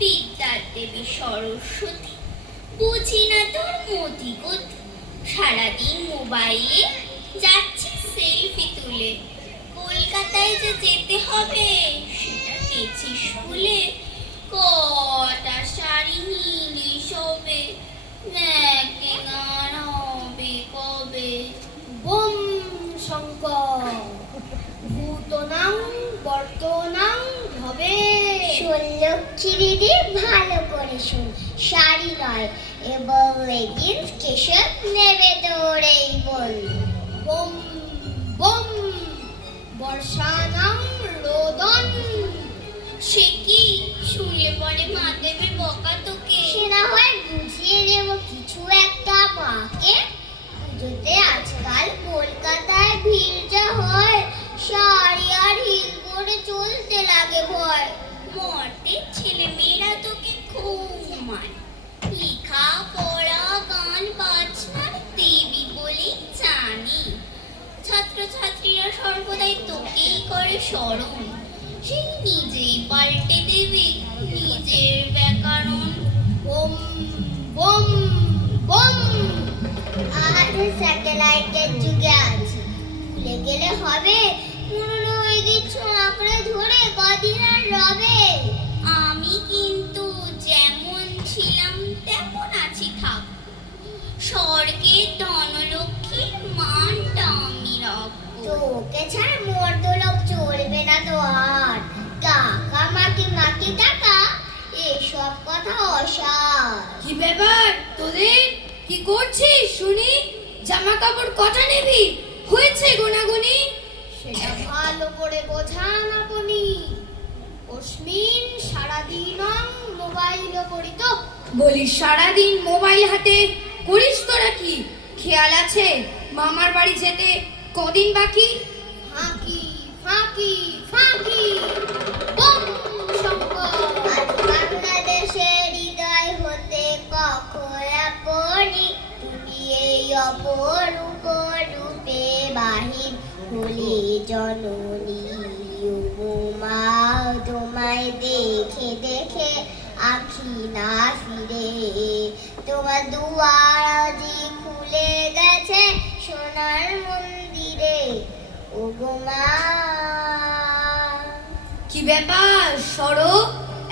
বিদ্যার দেবী সরস্বতী, বুঝি না তোর মতি গতি। সারাদিন মোবাইলে যাচ্ছি সেলফি তুলে। কলকাতায় যে যেতে হবে সেটা গেছিস ভুলে। কটা শাড়ি নিলি সবে, ম্যাকে গান হবে কবে। বোম শঙ্কর ভূতনাং বর্তনাং হবে। শোন লক্ষ্মী দিদি, ভালো করে শোন, শাড়ি নয় এবং লেগিংস কেশব নেবে তোর এই বল। Bomb bomb বর্ষানাং রোদন। সে কি শুনলে পরে মা দেবে বকা তোকে। সে না হয় বুঝিয়ে দেবো কিছু একটা মাকে। পুজোতে আজকাল কলকাতায় ভিড় যা হয়, শাড়ি আর হিল পরে চলতে লাগে ভয়। মর্তে ছেলে মেয়েরা তোকে খুব মানে। লেখা পড়া গান বাজনা দেবী বলেই জানি। ছাত্রছাত্রীরা সর্বদাই তোকেই করে স্মরণ। সেই নিজেই পাল্টে দেবে নিজের ব্যাকরণ। Bomb bomb bomb. আর স্যাটেলাইটের যুগে আছে, ভুলে গেলে হবে? পুরনো ওই কিছু আঁকড়ে ধরে কদিন আর রবে। আমি কিন্তু যেমন ছিলাম তেমন আছি থাক। স্বর্গের ধনলক্ষ্মীর মানটা আমি রাখবো। তোকে ছাড়া মর্দলোক চলবে না তো আর। টাকা মাটি মাটি টাকা, এসব কথা অসার। কি ব্যাপার তোদের? কি করছিস শুনি? জামা কাপড় কটা নিবি? হয়েছে গোনাগুনি? সেটা ভালো করে বোঝান আপনি। অস্মিন সারাদিন মোবাইল করিত। বলি সারাদিন মোবাইল হাতে করিস তোরা কি? খেয়াল আছে মামার বাড়ি যেতে কদিন বাকি? ফাঁকি ফাঁকি ফাঁকি। বোম শঙ্কর। আজ বাংলাদেশের হৃদয় হতে কখন আপনি তুমি এই অপরূপ রূপে বাহির হলে জননী। মা তোমায় দেখে দেখে আঁখি না ফিরে, তোমার দুয়ার আজি খুলে গেছে সোনার মন্দিরে। ও গো মা। কি ব্যাপার সরো,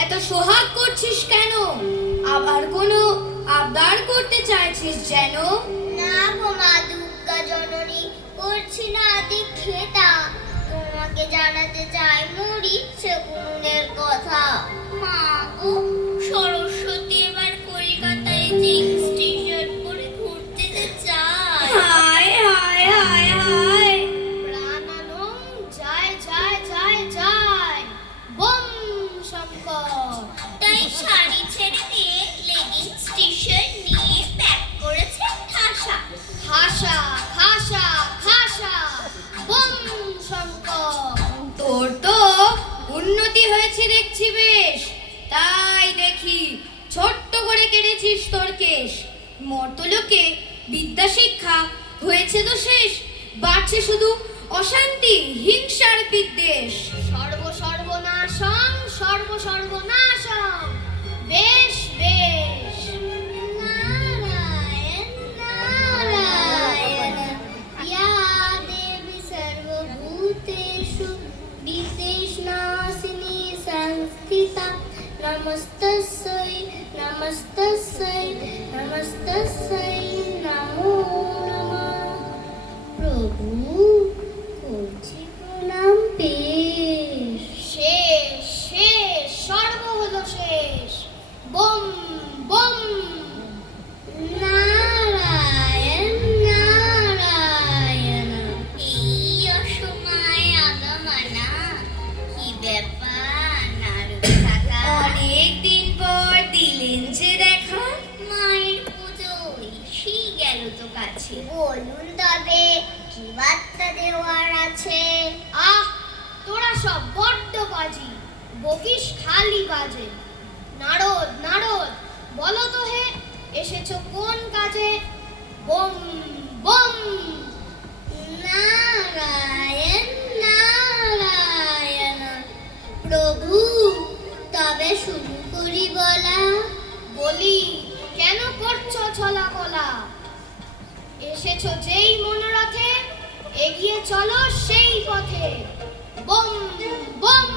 এত সোহাগ করছিস কেন? আবার কোনো আবদার করতে চাইছিস যেন? না গো মা দুর্গা জননী, করছি না দীক্ষেতা। তোমাকে জানাতে চাই মোর ইচ্ছে পূরণের কথা। মা গো, সরস্বতী এবার কলকাতায় জিন্স টি শার্ট পরে ঘুরতে যে চায়। হায় হায় হায় হায়। প্রাণানং যায় যায় যায় যায়। বোম শঙ্কর। তাই শাড়ি ছেড়ে দিয়ে লেগিংস টি শার্ট নিয়ে প্যাক করেছে ঠাসা। খাসা খাসা খাসা। বোম শঙ্কর। তোর তো উন্নতি হয়েছে দেখছি বেশ। তাই দেখি ছোট্ট করে কেটেছিস তোর কেশ। মর্তলোকে বিদ্যা শিক্ষা হয়েছে তো শেষ, বাড়ছে শুধু অশান্তি হিংসার বিদ্বেষ। সর্ব সর্বনাশং সর্ব সর্বনাশং। বেশ বেশ। নারায়ণ নারায়ণ ইয়া দেবী সর্বভূতেষু বিদ্বেষনাশিনী সংস্থিতা। নমস্তস্যৈ নমস্তস্যৈ নমস্তস্যৈ নমো নমঃ। প্রভু করছি প্রণাম পেশ। শেষ শেষ, সর্ব হলো শেষ। বোম বোম। নারায়ণ নারায়ণ। এই অসময় আগামানা, কি ব্যাপার নাড়ু কাকা? অনেক দিন পর দিলেন যে দেখা। মায়ের পুজো সেই গেল তো কাছে। বলুন তবে কি বার্তা দেওয়ার আছে? আহ, তোরা সব বড্ড বাজি, বকিস খালি বাজে। নারদ নারদ, বলো তো হে, এসেছো কোন কাজে? যাচ্ছ ছলা কলা? এসেছো যেই মনোরথে, এগিয়ে চলো সেই পথে। Bomb bomb.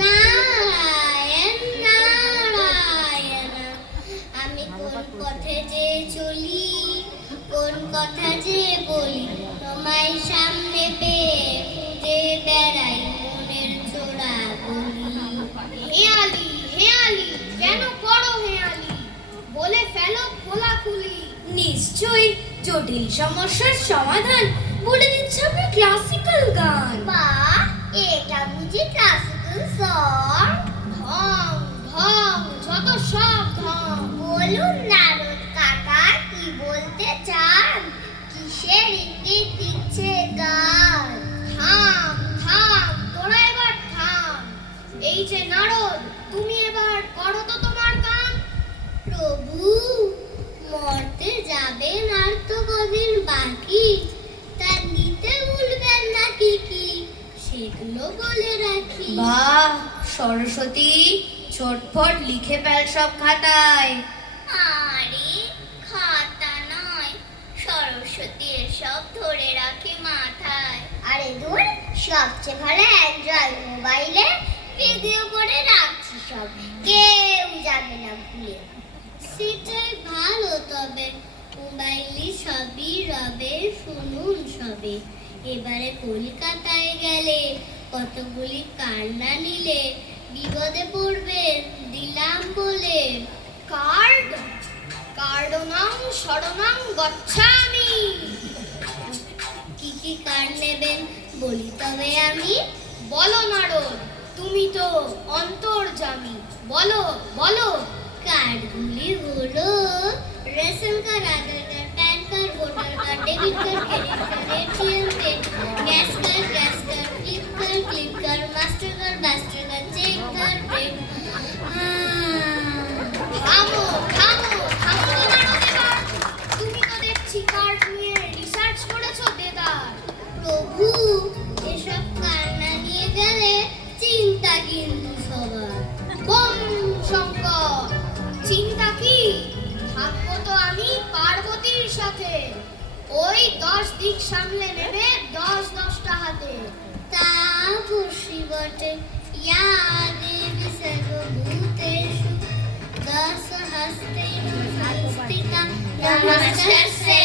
নারায়ণ নারায়ণ, আমি কোন পথে যে চলি, কোন কথা যে বলি, তোমায় সামনে পেয়ে খুঁজে বেড়াই মনের চোরা গলি। হেয়ালি হেয়ালি, কেন করো হেয়ালি? বলে ফেলো খোলাখুলি। নিশ্চয়ই জটিল সমস্যার সমাধান বলে দিচ্ছে আপনি ক্লাসিক্যাল গান। বাহ, এটা বুঝি ক্লাসিক্যাল সং? ঢং ঢং, যত সব ঢং। বলুন নারদ কাকা, কি বলতে চান? কিসের ইঙ্গিত দিচ্ছে গান? থাম থাম, তোরা এবার থাম। এই যে নারদ, তুমি এবার করো তো তোমার গান। প্রভু, মরতে যাবেন আর তো কদিন বাকি, তা নিতে ভুলবেন না কি কি, সেগুলো বলে রাখি। বাহ সরস্বতী, ছোটফট লিখে ফেল সব খাতায়। আরে খাতা নয়, সরস্বতী এসব ধরে রাখে মাথায়। আরে দূর, সবচেয়ে ভালো অ্যান্ড্রয়েড মোবাইলে ভিডিও করে রাখছি সব, কেউ যাবে না ভুলে। সেটাই ভালো, তবে মোবাইলে সবই রবে, শুনুন সবে। এবারে কলকাতায় গেলে কতগুলি কান্না নিলে, বিপদে পড়বেন দিলাম বলে। কার্ড কার্ডনাং শরণাং গচ্ছামি। কি কি কার্ড নেবেন বলি তবে আমি। বলো নারদ, তুমি তো অন্তর্যামী, বলো বলো। কার্ডগুলি হলো ration card, Aadhaar card, PAN card, voter card, debit card, credit card, ATM card, gas card, clip card, master card, cheque card, থামো থামো থামো তো নারদ এবার। তুমি তো দেখছি কার্ড নিয়ে রিসার্চ করেছো দেদার। প্রভু, এসব কান্না নিয়ে গেলে চিন্তা কিন্তু সবার। বম শঙ্কর, চিন্তা কি? থাকবো তো আমি পার্বতীর সাথে, ওই 10 দিক সামলে নেবে 10-10টা হাতে। তা খুশি বটে, ইয়া দেবী সর্বভূতেষু দশ হস্তে নমস্তিকা, নমস্তে